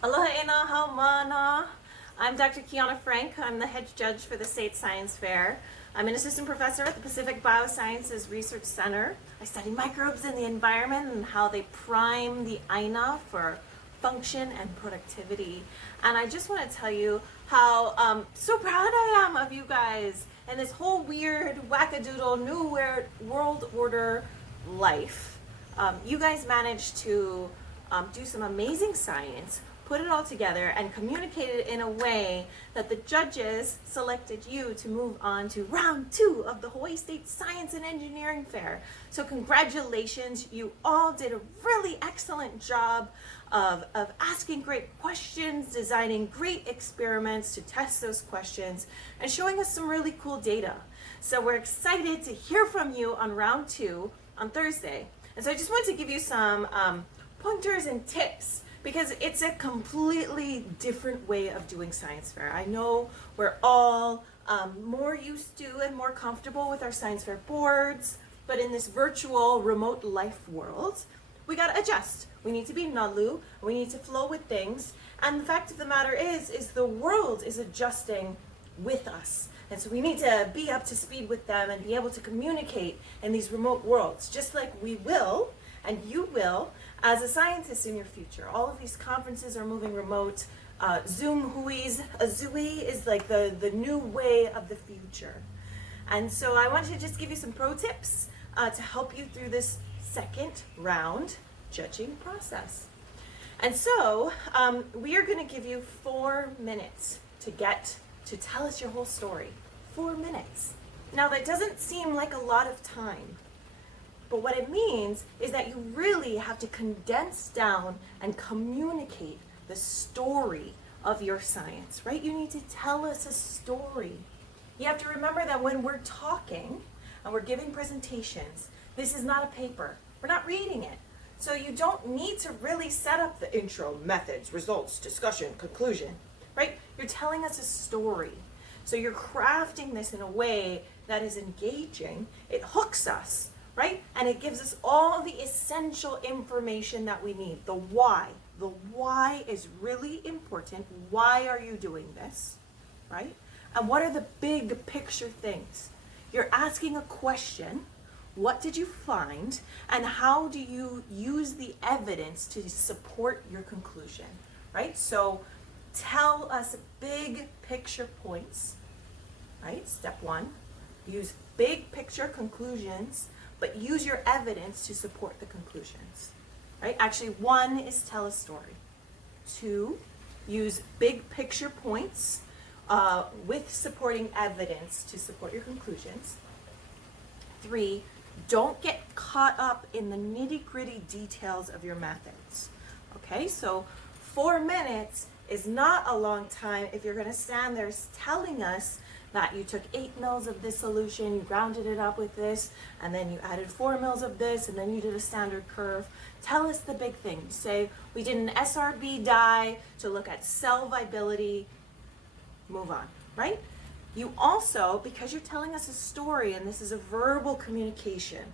Aloha ina haumana. I'm Dr. Kiana Frank. I'm the head judge for the State Science Fair. I'm an assistant professor at the Pacific Biosciences Research Center. I study microbes in the environment and how they prime the aina for function and productivity. And I just want to tell you how so proud I am of you guys and this whole weird wackadoodle new world order life. You guys managed to do some amazing science, put it all together, and communicate it in a way that the judges selected you to move on to round 2 of the Hawaii State Science and Engineering Fair. So congratulations, you all did a really excellent job of asking great questions, designing great experiments to test those questions, and showing us some really cool data. So we're excited to hear from you on round 2 on Thursday. And so I just wanted to give you some pointers and tips, because it's a completely different way of doing science fair. I know we're all more used to and more comfortable with our science fair boards, but in this virtual remote life world, we gotta adjust. We need to be nalu, we need to flow with things, and the fact of the matter is the world is adjusting with us. And so we need to be up to speed with them and be able to communicate in these remote worlds, just like we will, and you will, as a scientist in your future. All of these conferences are moving remote. Zoom Hui's Azui is like the new way of the future. And so I wanted to just give you some pro tips to help you through this second round judging process. And so we are going to give you 4 minutes to tell us your whole story. 4 minutes. Now that doesn't seem like a lot of time, but what it means is that you really have to condense down and communicate the story of your science, right? You need to tell us a story. You have to remember that when we're talking and we're giving presentations, this is not a paper. We're not reading it. So you don't need to really set up the intro, methods, results, discussion, conclusion, right? You're telling us a story. So you're crafting this in a way that is engaging. It hooks us, right? And it gives us all the essential information that we need. The why. The why is really important. Why are you doing this, right? And what are the big picture things? You're asking a question. What did you find? And how do you use the evidence to support your conclusion, right? So tell us big picture points, right? Step 1, use big picture conclusions, but use your evidence to support the conclusions, right? Actually, 1 is tell a story. 2, use big picture points with supporting evidence to support your conclusions. 3, don't get caught up in the nitty-gritty details of your methods, okay? So 4 minutes is not a long time if you're gonna stand there telling us that you took 8 mils of this solution, you grounded it up with this, and then you added 4 mils of this, and then you did a standard curve. Tell us the big thing. Say, we did an SRB dye to look at cell viability, move on, right? You also, because you're telling us a story, and this is a verbal communication,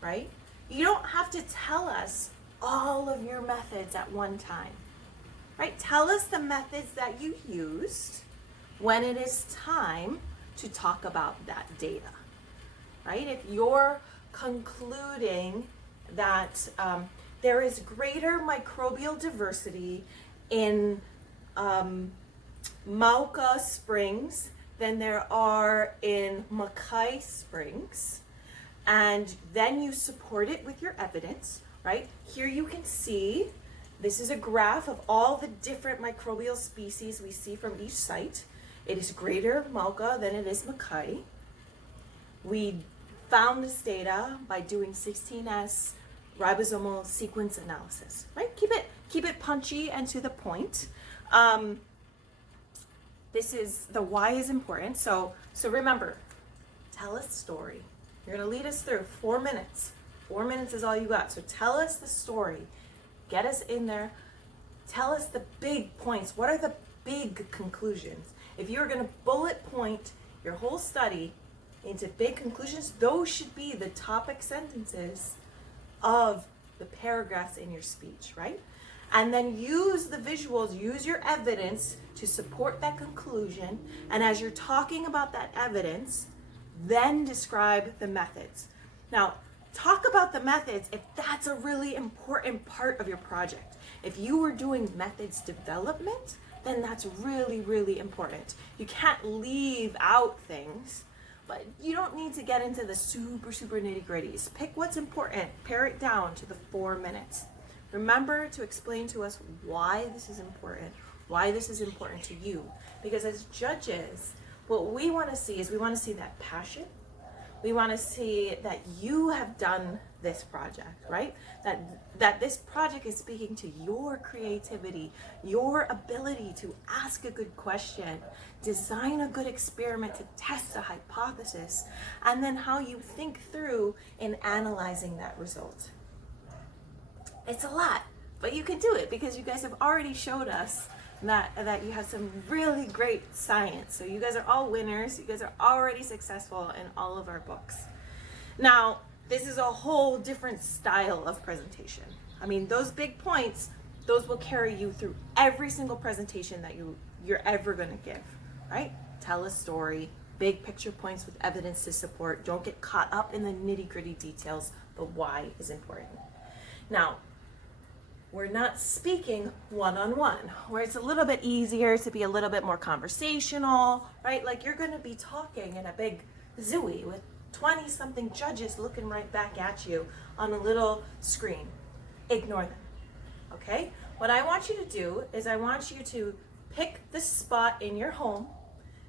right? You don't have to tell us all of your methods at one time, right? Tell us the methods that you used when it is time to talk about that data, right? If you're concluding that there is greater microbial diversity in Mauka Springs than there are in Mackay Springs, and then you support it with your evidence, right? Here you can see, this is a graph of all the different microbial species we see from each site. It is greater Mauka than it is Mackay. We found this data by doing 16S ribosomal sequence analysis, right? Keep it punchy and to the point. This is, the why is important. So remember, tell us a story. You're gonna lead us through 4 minutes. 4 minutes is all you got. So tell us the story. Get us in there. Tell us the big points. What are the big conclusions? If you're gonna bullet point your whole study into big conclusions, those should be the topic sentences of the paragraphs in your speech, right? and then use the visuals, use your evidence to support that conclusion. And as you're talking about that evidence, then describe the methods. Now, talk about the methods if that's a really important part of your project. If you were doing methods development, then that's really, really important. You can't leave out things, but you don't need to get into the super nitty-gritties. Pick what's important, pare it down to the 4 minutes. Remember to explain to us why this is important to you. Because as judges, what we want to see is we want to see that passion. We want to see that you have done this project, right? That this project is speaking to your creativity, your ability to ask a good question, design a good experiment to test a hypothesis, and then how you think through in analyzing that result. It's a lot, but you can do it because you guys have already showed us that you have some really great science. So you guys are all winners. You guys are already successful in all of our books. Now, this is a whole different style of presentation. I mean, those big points, those will carry you through every single presentation that you're ever going to give, right? Tell a story, big picture points with evidence to support. Don't get caught up in the nitty-gritty details. The why is important. Now, we're not speaking one-on-one, where it's a little bit easier to be a little bit more conversational, right? Like you're going to be talking in a big Zooey with 20-something judges looking right back at you on a little screen. Ignore them, okay? What I want you to do is I want you to pick the spot in your home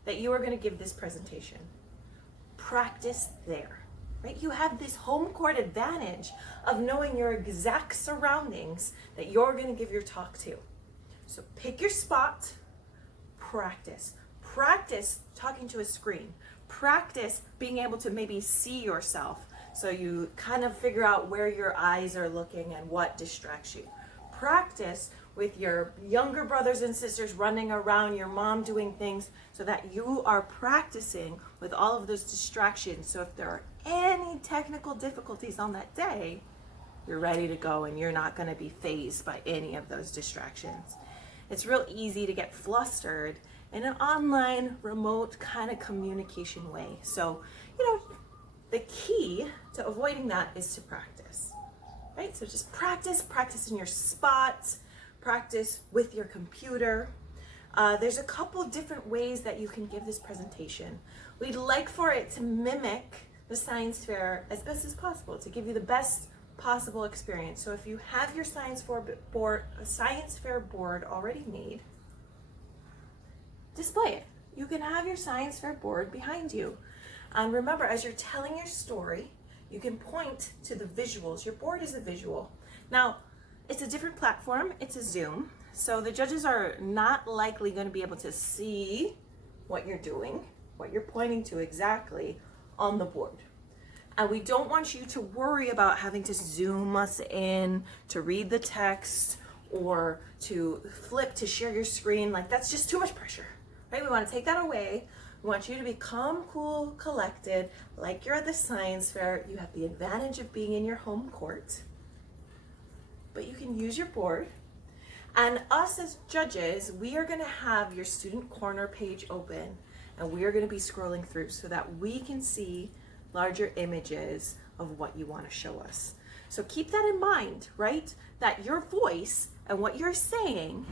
that you are going to give this presentation. Practice there. Right? You have this home court advantage of knowing your exact surroundings that you're going to give your talk to. So pick your spot, practice. Practice talking to a screen. Practice being able to maybe see yourself so you kind of figure out where your eyes are looking and what distracts you. Practice with your younger brothers and sisters running around, your mom doing things, so that you are practicing with all of those distractions. So if there are any technical difficulties on that day, you're ready to go and you're not going to be fazed by any of those distractions. It's real easy to get flustered in an online, remote kind of communication way. So, the key to avoiding that is to practice, right? So just practice in your spot, practice with your computer. There's a couple different ways that you can give this presentation. We'd like for it to mimic the science fair as best as possible, to give you the best possible experience. So if you have your science fair board already made, display it. You can have your science fair board behind you. And remember, as you're telling your story, you can point to the visuals. Your board is a visual. Now, it's a different platform. It's a Zoom. So the judges are not likely going to be able to see what you're doing, what you're pointing to exactly on the board. And we don't want you to worry about having to zoom us in to read the text or to flip to share your screen. Like, that's just too much pressure, right? We want to take that away. We want you to be calm, cool, collected, like you're at the science fair. You have the advantage of being in your home court, but you can use your board. And us as judges, we are going to have your student corner page open, and we are going to be scrolling through so that we can see larger images of what you want to show us. So keep that in mind, right? That your voice and what you're saying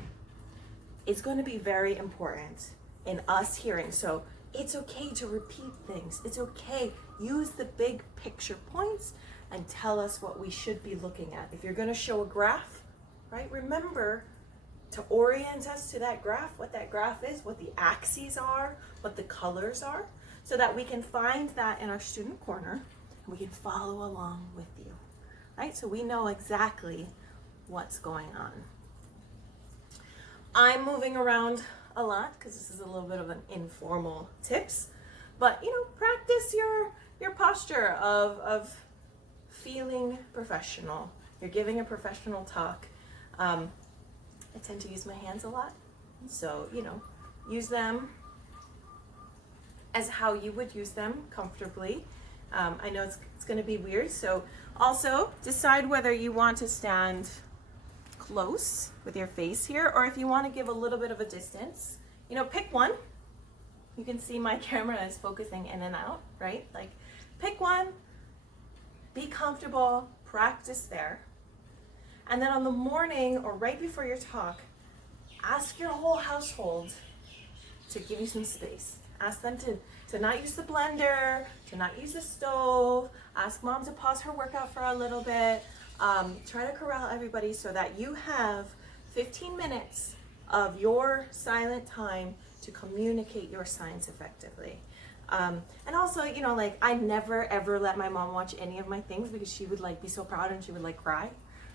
is going to be very important in us hearing. So it's okay to repeat things. It's okay. Use the big picture points and tell us what we should be looking at. If you're going to show a graph, right, remember to orient us to that graph, what that graph is, what the axes are, what the colors are, so that we can find that in our student corner and we can follow along with you, right? So we know exactly what's going on. I'm moving around a lot because this is a little bit of an informal tips, but practice your posture of feeling professional. You're giving a professional talk. I tend to use my hands a lot, so use them as how you would use them comfortably. I know it's going to be weird, so also decide whether you want to stand close with your face here, or if you want to give a little bit of a distance, you know, pick one. You can see my camera is focusing in and out, right? Like, pick one, be comfortable, practice there. And then on the morning or right before your talk, ask your whole household to give you some space. Ask them to not use the blender, to not use the stove. Ask mom to pause her workout for a little bit. Try to corral everybody so that you have 15 minutes of your silent time to communicate your science effectively. And also, you know, like, I never ever let my mom watch any of my things because she would like be so proud and she would like cry.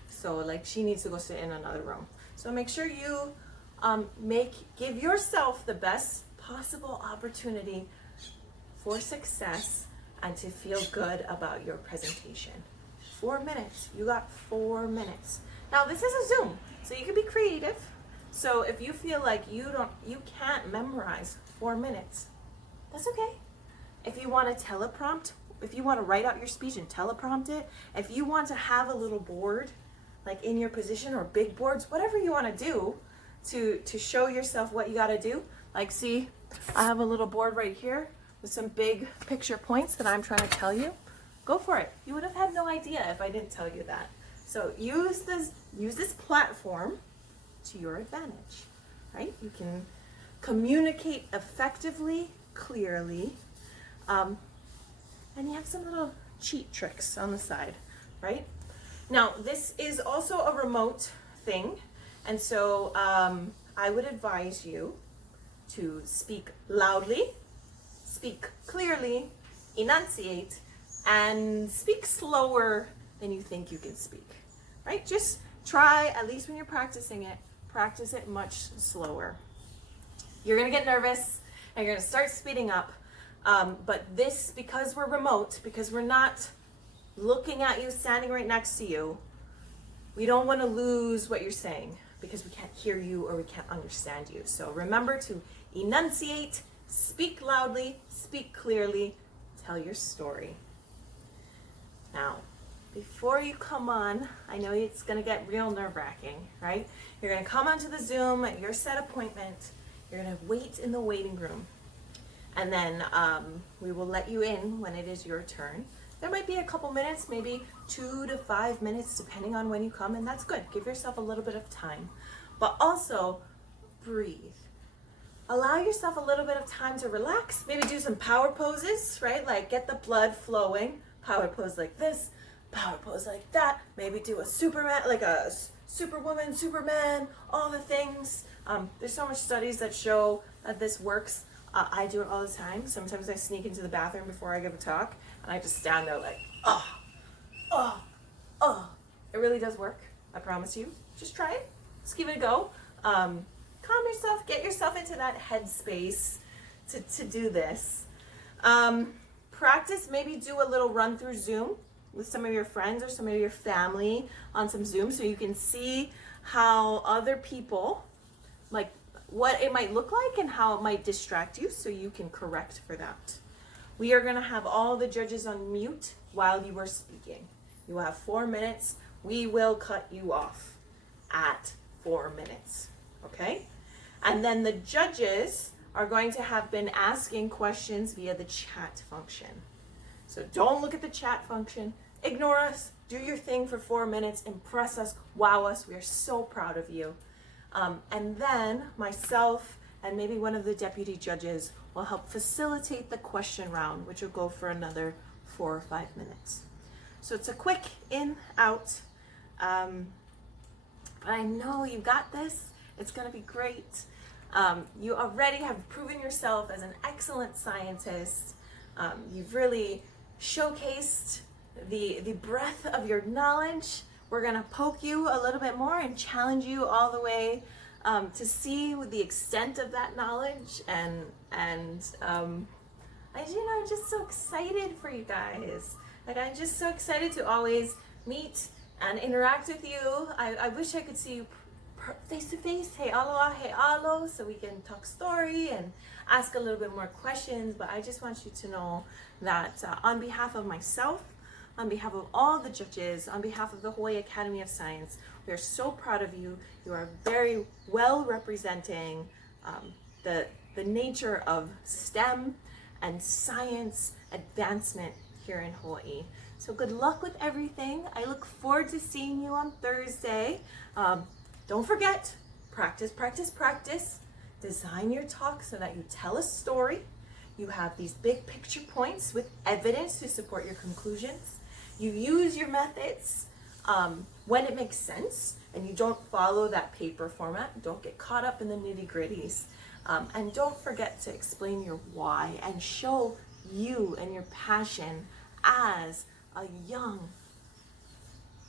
So like, she needs to go sit in another room. So make sure you give yourself the best possible opportunity for success and to feel good about your presentation. 4 minutes. You got 4 minutes. Now this is a Zoom, so you can be creative. So if you feel like you can't memorize 4 minutes, that's okay. If you want to teleprompt, if you want to write out your speech and teleprompt it, if you want to have a little board like in your position, or big boards, whatever you want to do to show yourself what you got to do. Like, see, I have a little board right here with some big picture points that I'm trying to tell you. Go for it. You would have had no idea if I didn't tell you that. So use this platform to your advantage, right? You can communicate effectively, clearly, and you have some little cheat tricks on the side, right? Now, this is also a remote thing, and so I would advise you to speak loudly, speak clearly, enunciate, and speak slower than you think you can speak, right? Just try, at least when you're practicing it, practice it much slower. You're gonna get nervous and you're gonna start speeding up, but this, because we're remote, because we're not looking at you, standing right next to you, we don't wanna lose what you're saying because we can't hear you or we can't understand you. So remember to enunciate, speak loudly, speak clearly, tell your story. Now, before you come on, I know it's gonna get real nerve-wracking, right? You're gonna come onto the Zoom at your set appointment, you're gonna wait in the waiting room, and then we will let you in when it is your turn. There might be a couple minutes, maybe 2 to 5 minutes, depending on when you come, and that's good. Give yourself a little bit of time, but also breathe. Allow yourself a little bit of time to relax, maybe do some power poses, right? Like, get the blood flowing. Power pose like this, power pose like that. Maybe do a Superman, like a Superwoman, Superman, all the things. There's so much studies that show that this works. I do it all the time. Sometimes I sneak into the bathroom before I give a talk, and I just stand there like, oh. It really does work. I promise you. Just try it. Just give it a go. Calm yourself. Get yourself into that headspace to do this. Practice, maybe do a little run through Zoom with some of your friends or some of your family on some Zoom so you can see how other people, like what it might look like and how it might distract you so you can correct for that. We are gonna have all the judges on mute while you are speaking. You will have 4 minutes. We will cut you off at 4 minutes, okay? And then the judges are going to have been asking questions via the chat function. So don't look at the chat function, ignore us, do your thing for 4 minutes, impress us, wow us, we are so proud of you. And then myself and maybe one of the deputy judges will help facilitate the question round, which will go for another 4 or 5 minutes. So it's a quick in, out, but I know you got this, it's gonna be great. You already have proven yourself as an excellent scientist. You've really showcased the breadth of your knowledge. We're gonna poke you a little bit more and challenge you all the way to see the extent of that knowledge. And I'm just so excited for you guys. Like, I'm just so excited to always meet and interact with you. I wish I could see you face to face, hey alo, so we can talk story and ask a little bit more questions. But I just want you to know that on behalf of myself, on behalf of all the judges, on behalf of the Hawaii Academy of Science, we are so proud of you. You are very well representing the nature of STEM and science advancement here in Hawaii. So good luck with everything. I look forward to seeing you on Thursday. Don't forget, practice, practice, practice. Design your talk so that you tell a story. You have these big picture points with evidence to support your conclusions. You use your methods when it makes sense, and you don't follow that paper format. Don't get caught up in the nitty-gritties. And don't forget to explain your why and show you and your passion as a young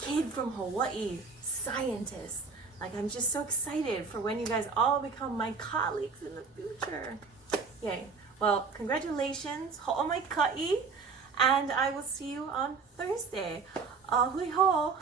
kid from Hawaii scientist. Like, I'm just so excited for when you guys all become my colleagues in the future. Yay. Well, congratulations, ho'omai ka'i, and I will see you on Thursday. Hui ho.